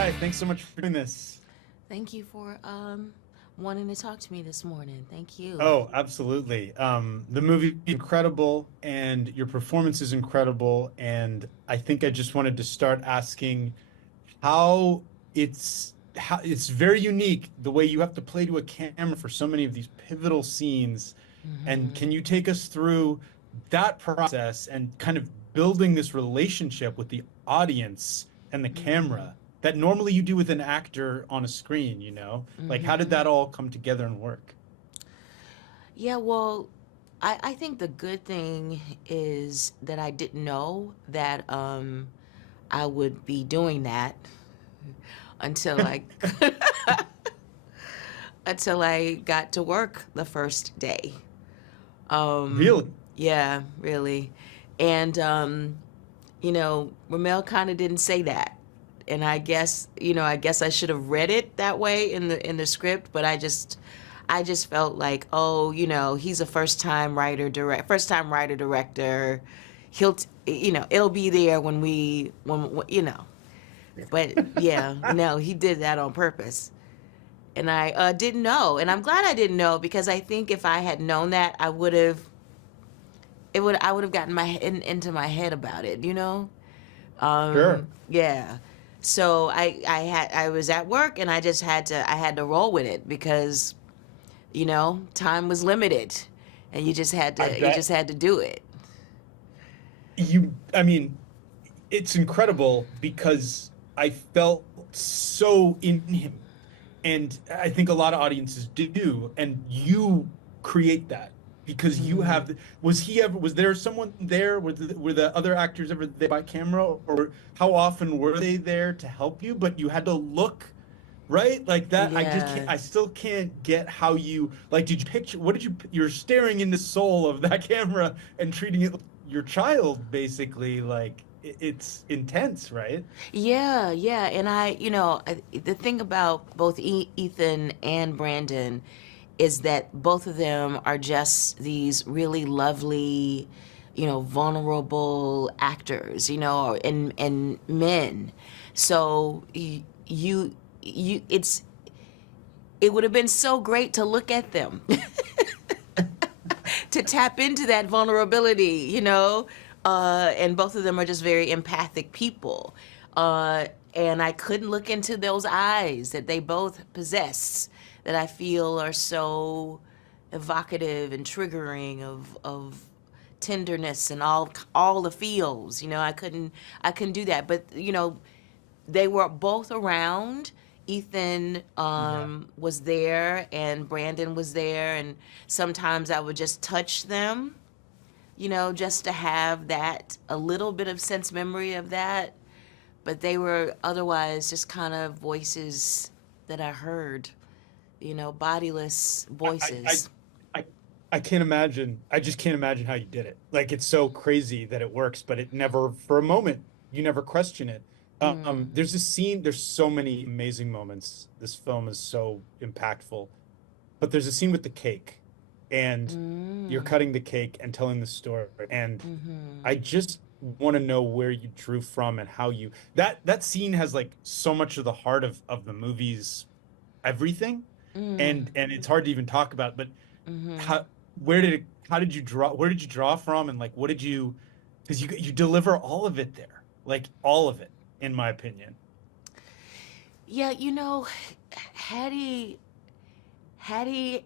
Hi, thanks so much for doing this. Thank you for wanting to talk to me this morning. Thank you. Oh, absolutely. The movie is incredible and your performance is incredible. And I think I just wanted to start asking how it's very unique the way you have to play to a camera for so many of these pivotal scenes. And Hmm. can you take us through that process and kind of building this relationship with the audience and the Hmm. camera that normally you do with an actor on a screen, you know? Like, how did Hmm. that all come together and work? Yeah, well, I think the good thing is that I didn't know that I would be doing that until I until I got to work the first day. Um, Really? yeah, really. And Ramel kind of didn't say that. And I guess I should have read it that way in the script, but I just felt like, oh, he's a first time writer director. It'll be there when. But yeah, no, he did that on purpose. And I didn't know, and I'm glad I didn't know because I think if I had known that, I would have gotten into my head about it. Sure. Yeah. So I was at work and I had to roll with it because time was limited, and I you bet just had to do it. I mean, it's incredible because I felt so in him. And I think a lot of audiences do. And you create that because you Mm. have, was there someone there? Were the other actors ever there by camera? Or how often were they there to help you? But you had to look, right? Like that. I just can't, Yeah. I still can't get how you, like, did you picture, what did you, you're staring in the soul of that camera and treating it like your child, basically. Like, it's intense, right? Yeah, yeah, and the thing about both Ethan and Brandon is that both of them are just these really lovely, vulnerable actors, and men. So it would have been so great to look at them, to tap into that vulnerability, and both of them are just very empathic people. And I couldn't look into those eyes that they both possess, that I feel are so evocative and triggering of tenderness and all the feels. I couldn't do that. But they were both around. Ethan Yeah. was there and Brandon was there, and sometimes I would just touch them, just to have that a little bit of sense memory of that. But they were otherwise just kind of voices that I heard, bodiless I, I, I, voices. I I can't imagine. I just can't imagine how you did it. Like it's so crazy that it works, but it never, for a moment, you never question it. There's a scene, there's so many amazing moments. This film is so impactful, but there's a scene with the cake, and you're Mm. cutting the cake and telling the story. And I just want to know where you drew from and how you that scene has like so much of the heart of the movie's everything. And it's hard to even talk about, but how how did you draw, where did you draw from, and like what did you, because you deliver all of it there, like all of it, in my opinion. Yeah, Hattie, Hattie,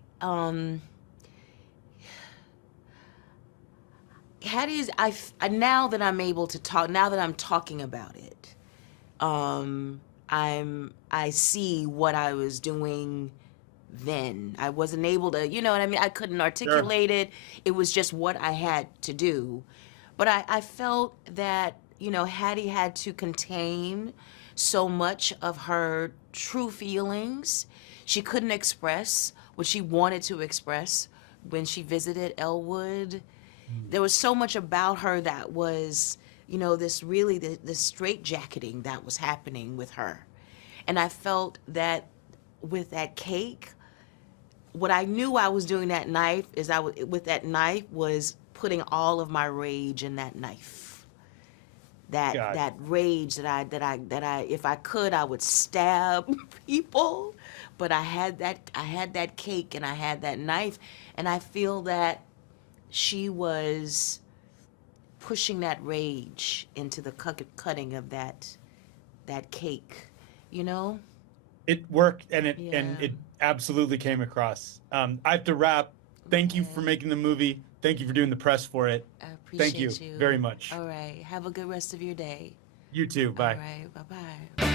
Hattie's. Now that I'm able to talk, now that I'm talking about it, I see what I was doing then. I wasn't able to, you know what I mean? I couldn't Sure. articulate it. It was just what I had to do. But I felt that, Hattie had to contain so much of her true feelings. She couldn't express what she wanted to express when she visited Elwood. Mm. There was so much about her that was, this straight jacketing that was happening with her. And I felt that with that cake, what I knew I was doing that knife is with that knife was putting all of my rage in that knife. God. that rage that I if I could I would stab people, but I had that cake and I had that knife, and I feel that she was pushing that rage into the cutting of that cake, you know? It worked, and Yeah. it absolutely came across. I have to wrap. Thank you for Okay. making the movie. Thank you for doing the press for it. I Thank you appreciate you. very much. All right. Have a good rest of your day. You too. All Bye. right. Bye-bye.